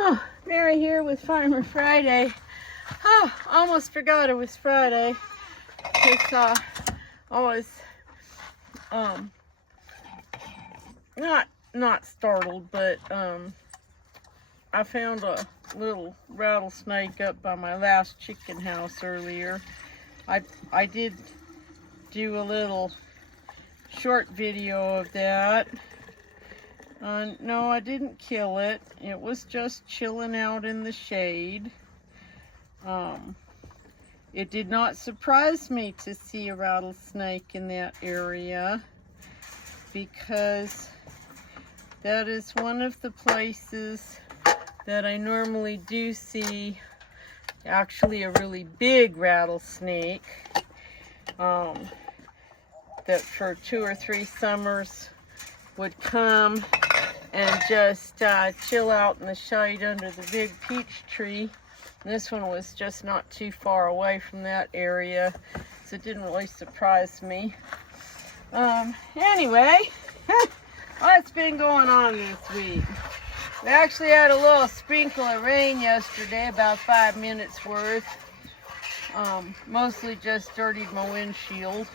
Oh, Mary here with Farmer Friday. Oh, almost forgot it was Friday. Because I was not startled, but I found a little rattlesnake up by my last chicken house earlier. I did do a little short video of that. No, I didn't kill it. It was just chilling out in the shade. It did not surprise me to see a rattlesnake in that area, because that is one of the places that I normally do see actually a really big rattlesnake, that for 2 or 3 summers would come and just chill out in the shade under the big peach tree. And this one was just not too far away from that area, so it didn't really surprise me. Anyway, what's been going on this week? We actually had a little sprinkle of rain yesterday, about 5 minutes worth. Mostly just dirtied my windshield.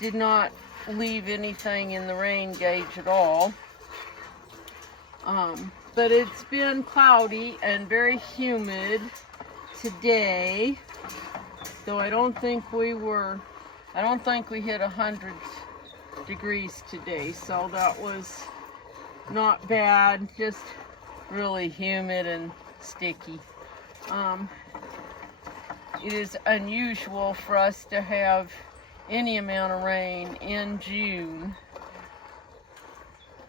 Did not leave anything in the rain gauge at all. But it's been cloudy and very humid today, though I don't think we hit 100 degrees today, so that was not bad, just really humid and sticky. It is unusual for us to have any amount of rain in June.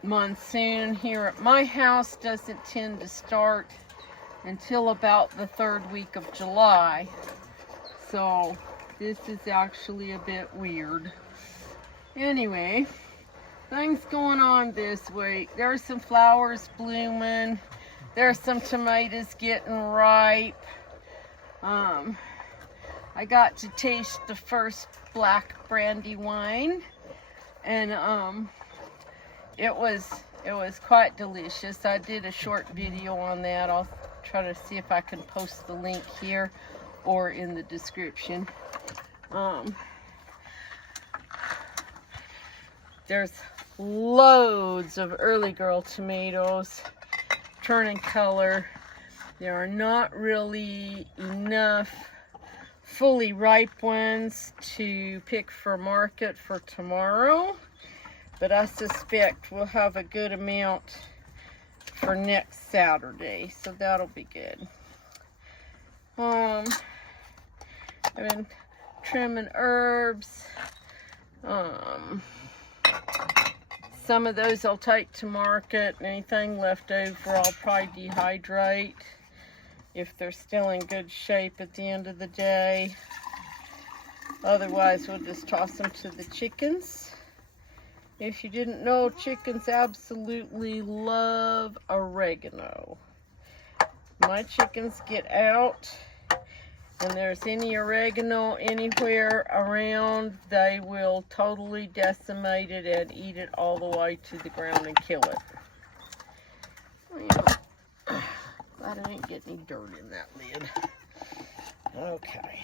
Monsoon here at my house doesn't tend to start until about the 3rd week of July. So this is actually a bit weird. Anyway, things going on this week. There's some flowers blooming. There's some tomatoes getting ripe. I got to taste the first black Brandywine, and it was quite delicious. I did a short video on that. I'll try to see if I can post the link here or in the description. There's loads of early girl tomatoes turning color. There are not really enough fully ripe ones to pick for market for tomorrow, but I suspect we'll have a good amount for next Saturday, so that'll be good. I've been trimming herbs. Some of those I'll take to market. Anything left over I'll probably dehydrate if they're still in good shape at the end of the day. Otherwise, we'll just toss them to the chickens. If you didn't know, chickens absolutely love oregano. My chickens get out and there's any oregano anywhere around, they will totally decimate it and eat it all the way to the ground and kill it. Well, glad I didn't get any dirt in that lid. Okay.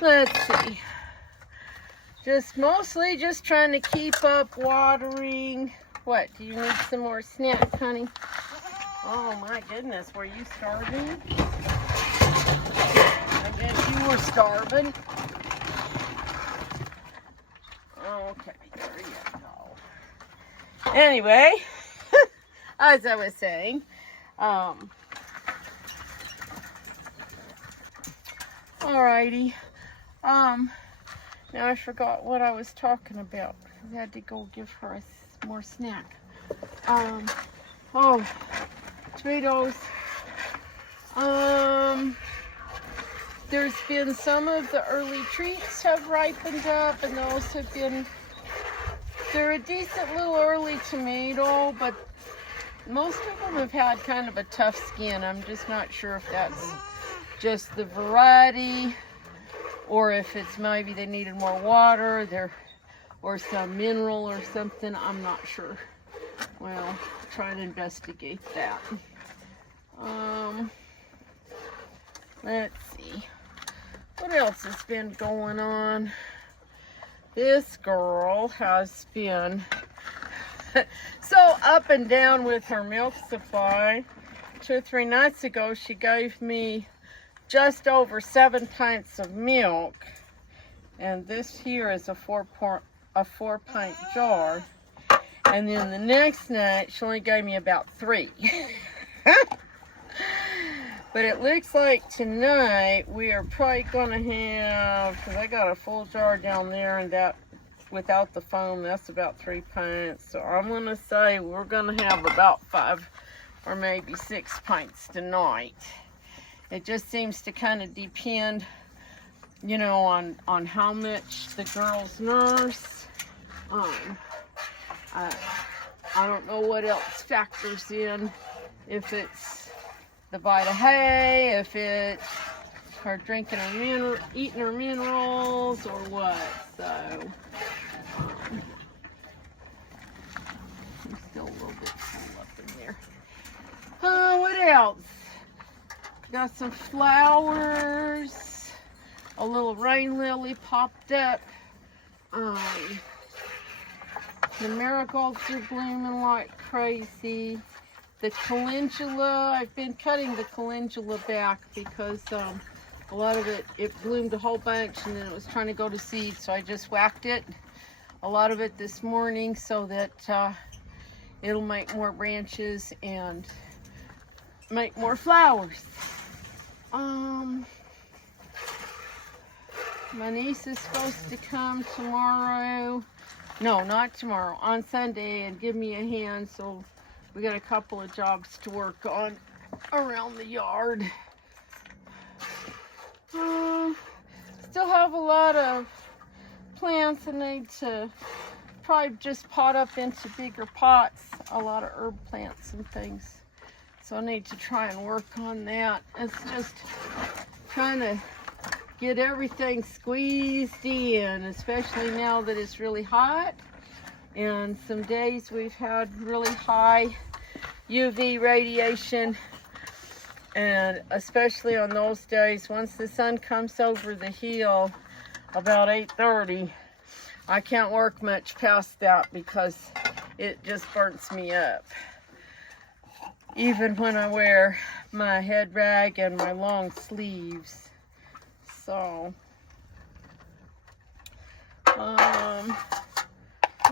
Let's see. Mostly just trying to keep up watering. What, do you need some more snacks, honey? Oh my goodness, were you starving? I guess you were starving. Okay, there you go. Anyway, as I was saying, alrighty. Now I forgot what I was talking about. I had to go give her more snack. Oh, tomatoes. There's been some of the early treats have ripened up, and those have been, they're a decent little early tomato, but most of them have had kind of a tough skin. I'm just not sure if that's just the variety, or if it's maybe they needed more water or some mineral or something. I'm not sure. well, try and investigate that. Let's see. What else has been going on? This girl has been so up and down with her milk supply. 2 or 3 nights ago, she gave me just over 7 pints of milk. And this here is a 4-pint jar. And then the next night, she only gave me about 3. But it looks like tonight we are probably gonna have, because I got a full jar down there, and that without the foam, that's about 3 pints. So I'm gonna say we're gonna have about 5 or maybe 6 pints tonight. It just seems to kind of depend, you know, on how much the girls nurse. I don't know what else factors in, if it's the bite of hay, if it's her drinking her eating her minerals, or what. So I'm still a little bit full up in there. What else? Got some flowers. A little rain lily popped up. The marigolds are blooming like crazy. The calendula, I've been cutting the calendula back because a lot of it bloomed a whole bunch and then it was trying to go to seed, so I just whacked it, a lot of it this morning, so that it'll make more branches and make more flowers. My niece is supposed to come tomorrow. No, not tomorrow, on Sunday, and give me a hand, so we got a couple of jobs to work on around the yard. Still have a lot of plants that need to probably just pot up into bigger pots. A lot of herb plants and things. So I need to try and work on that. It's just trying to get everything squeezed in, especially now that it's really hot. And some days we've had really high UV radiation, and especially on those days, once the sun comes over the hill about 8:30, I can't work much past that because it just burns me up. Even when I wear my head rag and my long sleeves. So,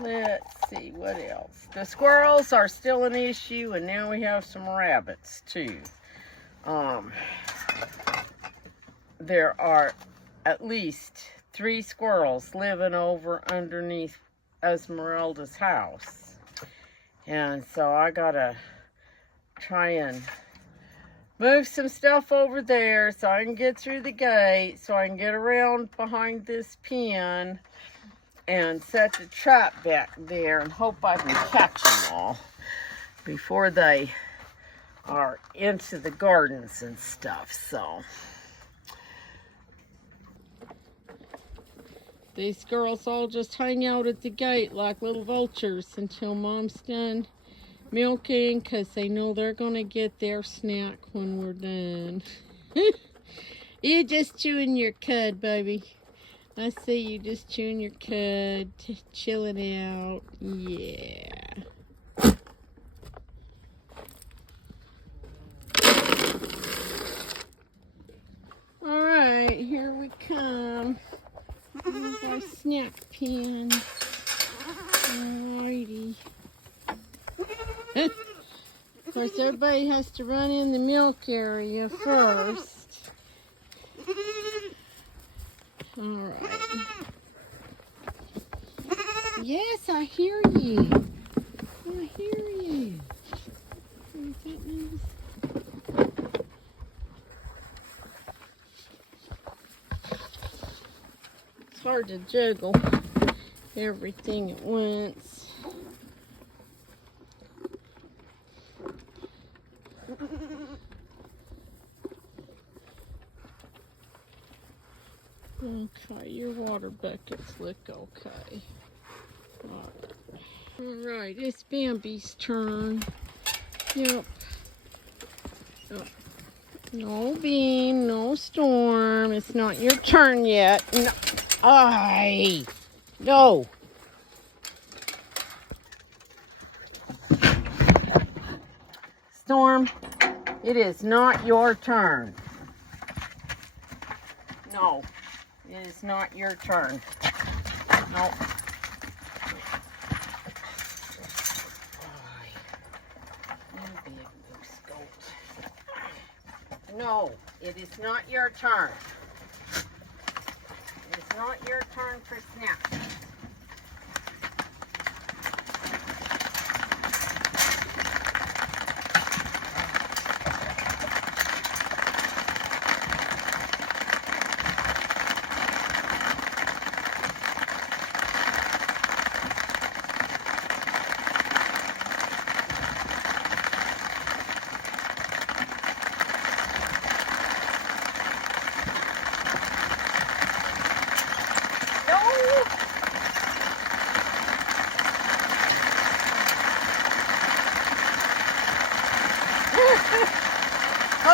let's see, what else? The squirrels are still an issue, and now we have some rabbits too. There are at least 3 squirrels living over underneath Esmeralda's house. And so I gotta try and move some stuff over there so I can get through the gate, so I can get around behind this pen and set the trap back there and hope I can catch them all before they are into the gardens and stuff. So these girls all just hang out at the gate like little vultures until Mom's done milking, because they know they're gonna get their snack when we're done. You just chewing your cud, baby. I see you just chewing your cud, chilling out. Yeah. All right, here we come. Here's our snack pen. Alrighty. Of course, everybody has to run in the milk area first. All right. Yes, I hear you. I hear you. It's hard to juggle everything at once. Okay, your water buckets look okay. All right. Alright, it's Bambi's turn. Yep. Oh. No Beam, no Storm. It's not your turn yet. No. Aye. No. Storm, it is not your turn. No, it is not your turn. No. No, it is not your turn. It is not your turn for snacks.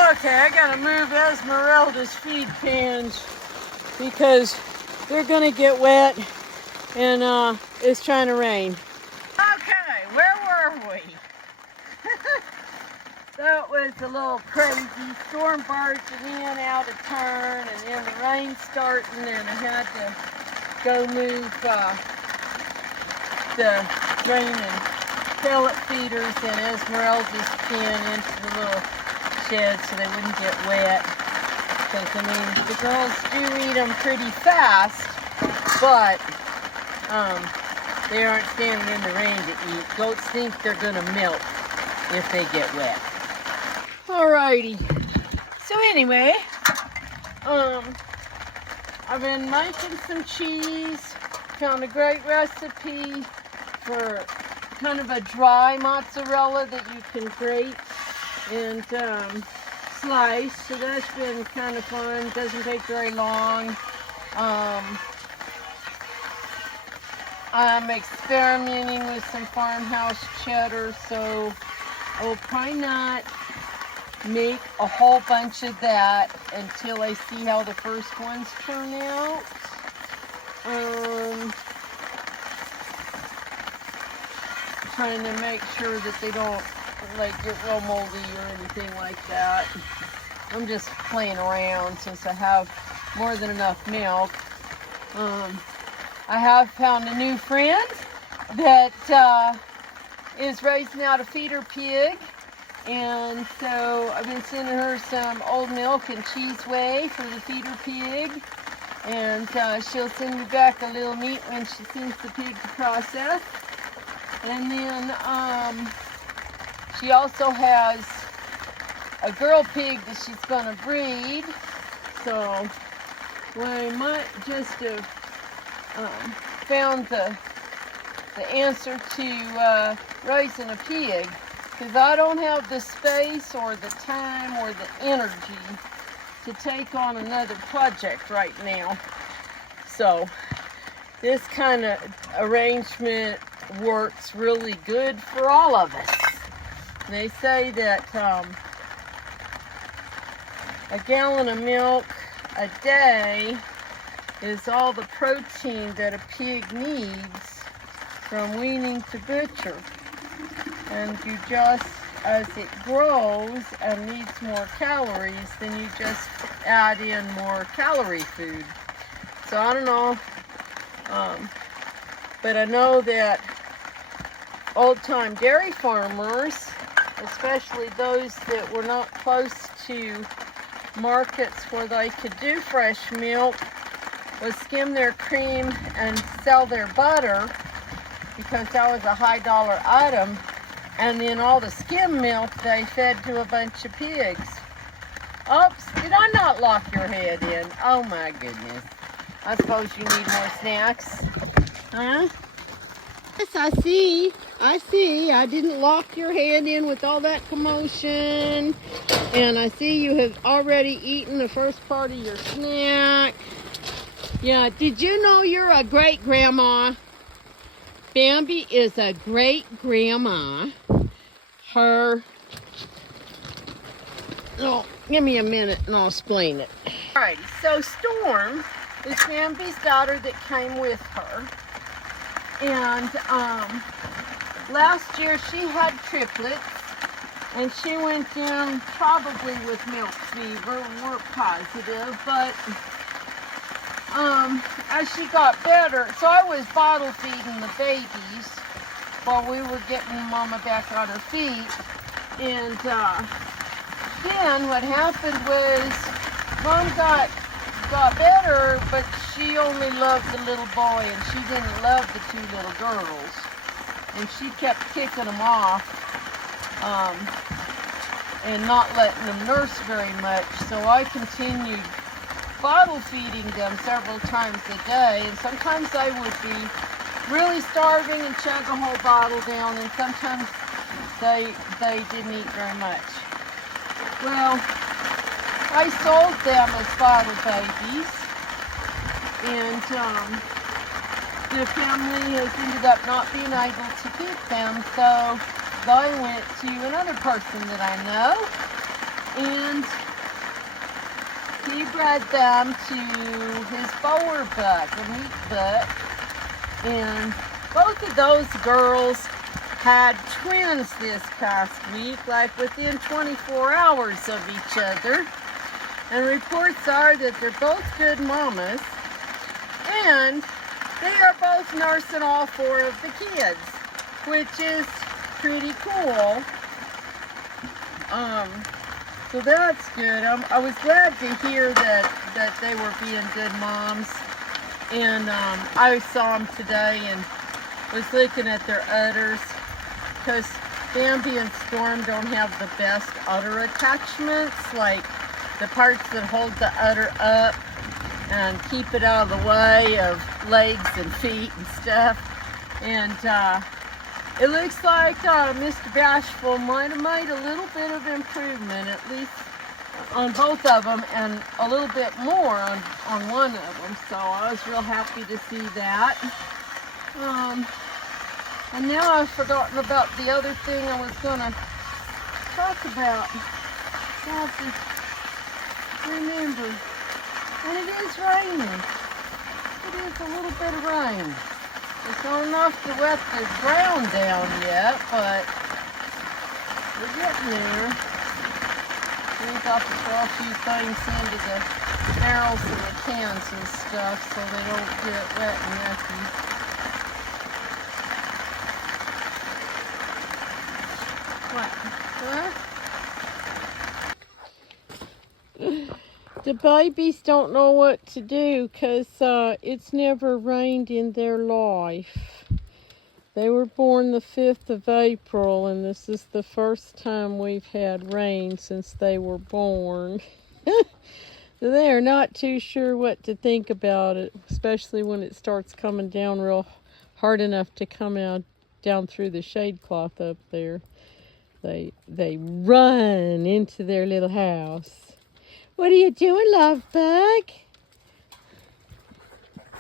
Okay, I gotta move Esmeralda's feed pans because they're gonna get wet and it's trying to rain. Okay, where were we? That was a little crazy. Storm barging in out of turn and then the rain starting and I had to go move the grain and pellet feeders and Esmeralda's pen into the little shed so they wouldn't get wet. Because, I mean, the girls do eat them pretty fast, but they aren't standing in the rain to eat. Goats think they're going to melt if they get wet. Alrighty. So anyway, I've been making some cheese. Found a great recipe for kind of a dry mozzarella that you can grate and slice. So that's been kind of fun. Doesn't take very long. I'm experimenting with some farmhouse cheddar, so I will probably not make a whole bunch of that until I see how the first ones turn out. Trying to make sure that they don't like get real moldy or anything like that. I'm just playing around since I have more than enough milk. I have found a new friend that is raising out a feeder pig, and so I've been sending her some old milk and cheese whey for the feeder pig, and she'll send me back a little meat when she sends the pig to process. And then she also has a girl pig that she's going to breed, so I might just have found the answer to raising a pig, because I don't have the space or the time or the energy to take on another project right now. So this kind of arrangement works really good for all of us. They say that a gallon of milk a day is all the protein that a pig needs from weaning to butcher. And you just, as it grows and needs more calories, then you just add in more calorie food. So I don't know, but I know that old-time dairy farmers, especially those that were not close to markets where they could do fresh milk, would skim their cream and sell their butter, because that was a high dollar item, and then all the skim milk they fed to a bunch of pigs. Oops, did I not lock your head in? Oh my goodness. I suppose you need more snacks. Huh? Yes, I see. I didn't lock your head in with all that commotion. And I see you have already eaten the first part of your snack. Yeah, did you know you're a great grandma? Bambi is a great grandma. Her, oh, give me a minute and I'll explain it. Alrighty, so Storm is Bambi's daughter that came with her. And last year she had triplets. And she went down probably with milk fever, weren't positive, but as she got better, so I was bottle feeding the babies while we were getting Mama back on her feet. And then what happened was Mom got better, but she only loved the little boy and she didn't love the two little girls. And she kept kicking them off. And not letting them nurse very much, so I continued bottle feeding them several times a day, and sometimes I would be really starving and chug a whole bottle down, and sometimes they didn't eat very much. Well, I sold them as bottle babies, and the family has ended up not being able to keep them, so I went to another person that I know, and he bred them to his boer buck, a meat buck, and both of those girls had twins this past week, like within 24 hours of each other, and reports are that they're both good mamas, and they are both nursing all 4 of the kids, which is pretty cool. So that's good. I was glad to hear that they were being good moms. And I saw them today and was looking at their udders, because Bambi and Storm don't have the best udder attachments, like the parts that hold the udder up and keep it out of the way of legs and feet and stuff. And it looks like Mr. Bashful might have made a little bit of improvement, at least on both of them, and a little bit more on one of them. So I was real happy to see that. And now I've forgotten about the other thing I was going to talk about. I have to remember. And it is raining. It is a little bit of rain. It's not enough to wet the ground down yet, but we're getting there. We've got to throw a few things into the barrels and the cans and stuff so they don't get wet and yucky. What? Huh? The babies don't know what to do because it's never rained in their life. They were born the 5th of April, and this is the first time we've had rain since they were born. So they're not too sure what to think about it, especially when it starts coming down real hard enough to come out down through the shade cloth up there. They run into their little house. What are you doing, love bug?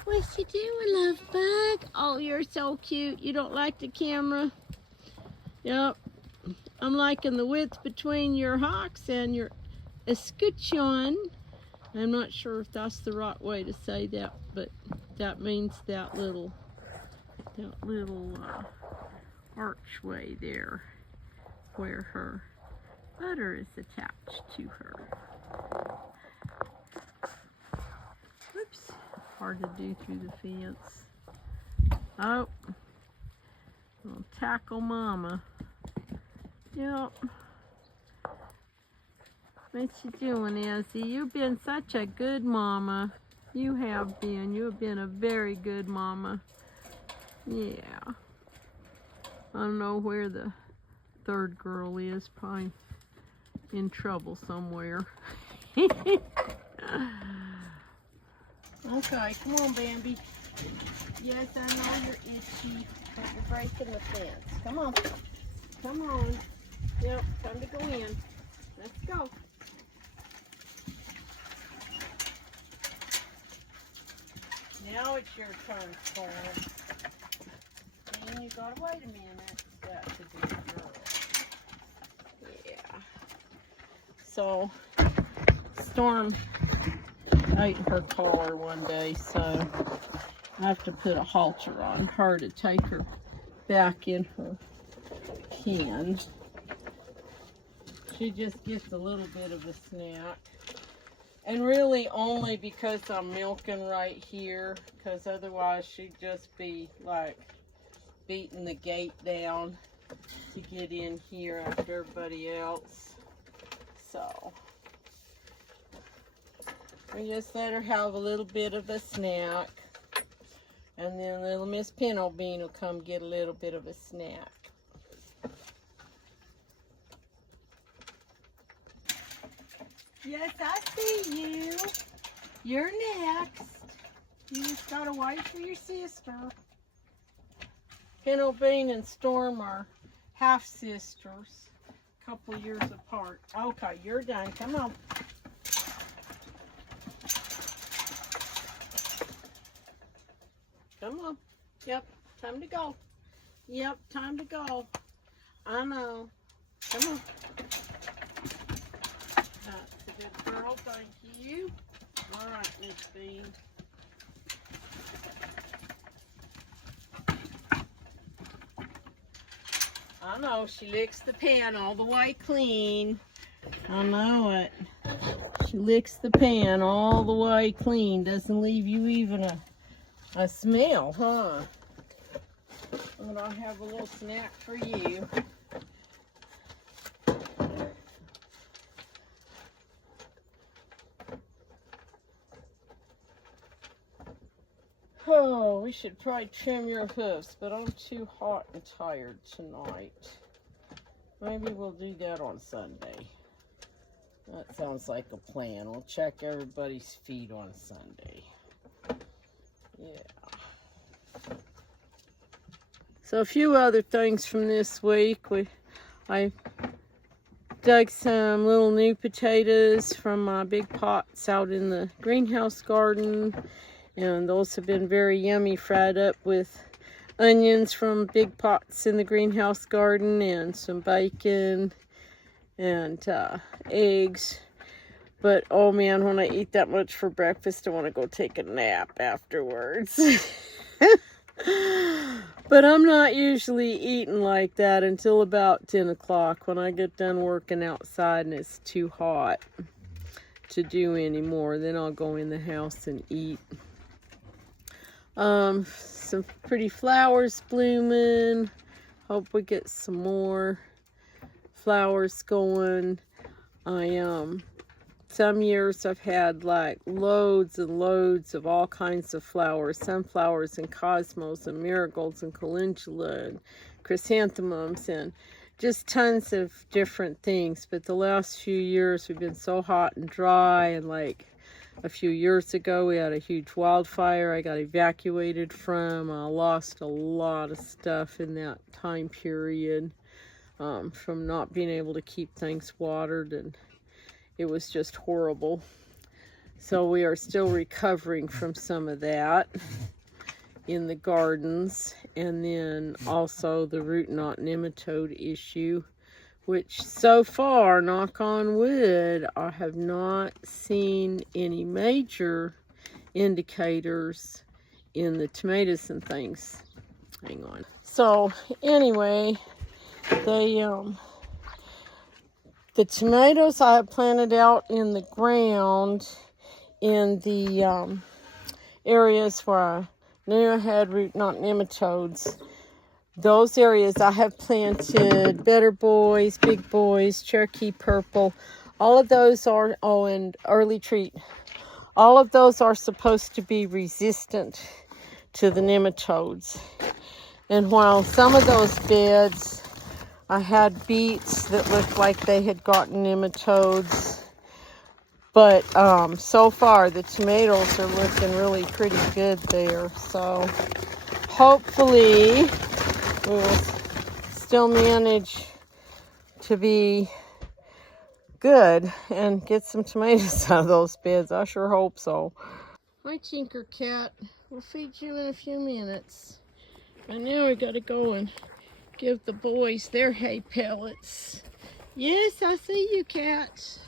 What you doing, love bug? Oh, you're so cute. You don't like the camera? Yep. I'm liking the width between your hocks and your escutcheon. I'm not sure if that's the right way to say that, but that means that little archway there where her udder is attached to her. Oops, hard to do through the fence. Oh, I'll tackle Mama. Yep. What you doing, Izzy? You've been such a good mama. You have been. You have been a very good mama. Yeah. I don't know where the 3rd girl is. Probably in trouble somewhere. Okay, come on, Bambi. Yes, I know you're itchy, but you're breaking the fence. Come on. Come on. Yep, time to go in. Let's go. Now it's your turn, Storm. you gotta wait a minute. That's a good girl. Yeah. So, Storm ate her collar one day, so I have to put a halter on her to take her back in her pen. She just gets a little bit of a snack. And really only because I'm milking right here, because otherwise she'd just be like beating the gate down to get in here after everybody else. So we just let her have a little bit of a snack, and then little Miss Pinto Bean will come get a little bit of a snack. Yes, I see you. You're next. You just gotta wait for your sister. Pinto Bean and Storm are half sisters, a couple years apart. Okay, you're done. Come on. Come on. Yep, time to go. Yep, time to go. I know. Come on. That's a good girl, thank you. All right, Miss Bean. I know, she licks the pan all the way clean. I know it. She licks the pan all the way clean. Doesn't leave you even a smell, huh? But I'll have a little snack for you. Oh, we should probably trim your hoofs, but I'm too hot and tired tonight. Maybe we'll do that on Sunday. That sounds like a plan. We'll check everybody's feet on Sunday. Yeah. So a few other things from this week. I dug some little new potatoes from my big pots out in the greenhouse garden. And those have been very yummy, fried up with onions from big pots in the greenhouse garden, and some bacon and eggs. But oh man, when I eat that much for breakfast, I want to go take a nap afterwards. But I'm not usually eating like that until about 10 o'clock when I get done working outside and it's too hot to do anymore. Then I'll go in the house and eat. Some pretty flowers blooming. Hope we get some more flowers going. Some years I've had like loads and loads of all kinds of flowers, sunflowers and cosmos and marigolds and calendula and chrysanthemums and just tons of different things. But the last few years we've been so hot and dry, and like a few years ago we had a huge wildfire I got evacuated from. I lost a lot of stuff in that time period from not being able to keep things watered, and it was just horrible. So we are still recovering from some of that in the gardens. And then also the root knot nematode issue, which so far, knock on wood, I have not seen any major indicators in the tomatoes and things. Hang on. So anyway, the tomatoes I have planted out in the ground in the areas where I knew I had root knot nematodes. Those areas I have planted Better Boys, Big Boys, Cherokee Purple. All of those are, and Early Treat. All of those are supposed to be resistant to the nematodes. And while some of those beds, I had beets that looked like they had gotten nematodes. But so far, the tomatoes are looking really pretty good there. So hopefully we'll still manage to be good and get some tomatoes out of those beds. I sure hope so. Hi, Tinker Cat. We'll feed you in a few minutes. And now we gotta go and give the boys their hay pellets. Yes, I see you, cats.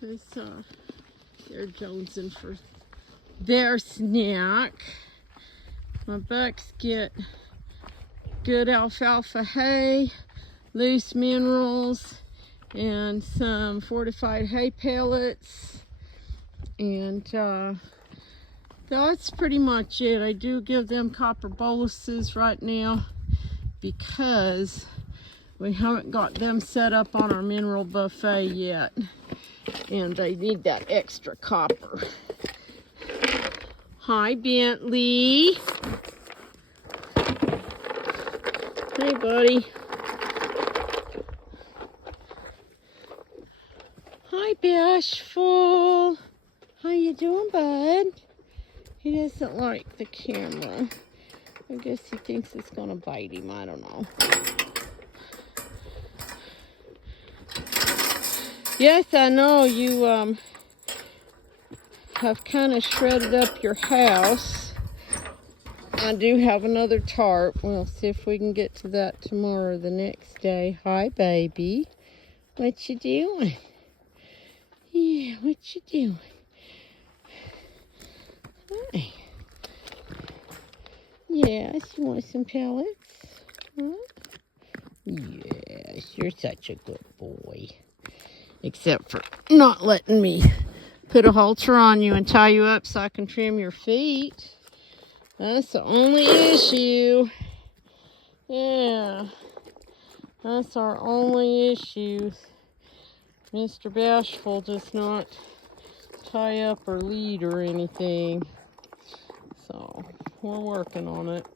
They're jonesing for their snack. My bucks get good alfalfa hay, loose minerals, and some fortified hay pellets. And that's pretty much it. I do give them copper boluses right now because we haven't got them set up on our mineral buffet yet. And they need that extra copper. Hi, Bentley. Hey, buddy. Hi, Bashful. How you doing, bud? He doesn't like the camera. I guess he thinks it's gonna bite him. I don't know. Yes, I know you have kind of shredded up your house. I do have another tarp. We'll see if we can get to that tomorrow or the next day. Hi, baby. What you doing? Yeah, what you doing? Hi. Yes, you want some pellets? Huh? Yes, you're such a good boy. Except for not letting me put a halter on you and tie you up so I can trim your feet. That's the only issue. Yeah. That's our only issue. Mr. Bashful does not tie up or lead or anything. So, we're working on it.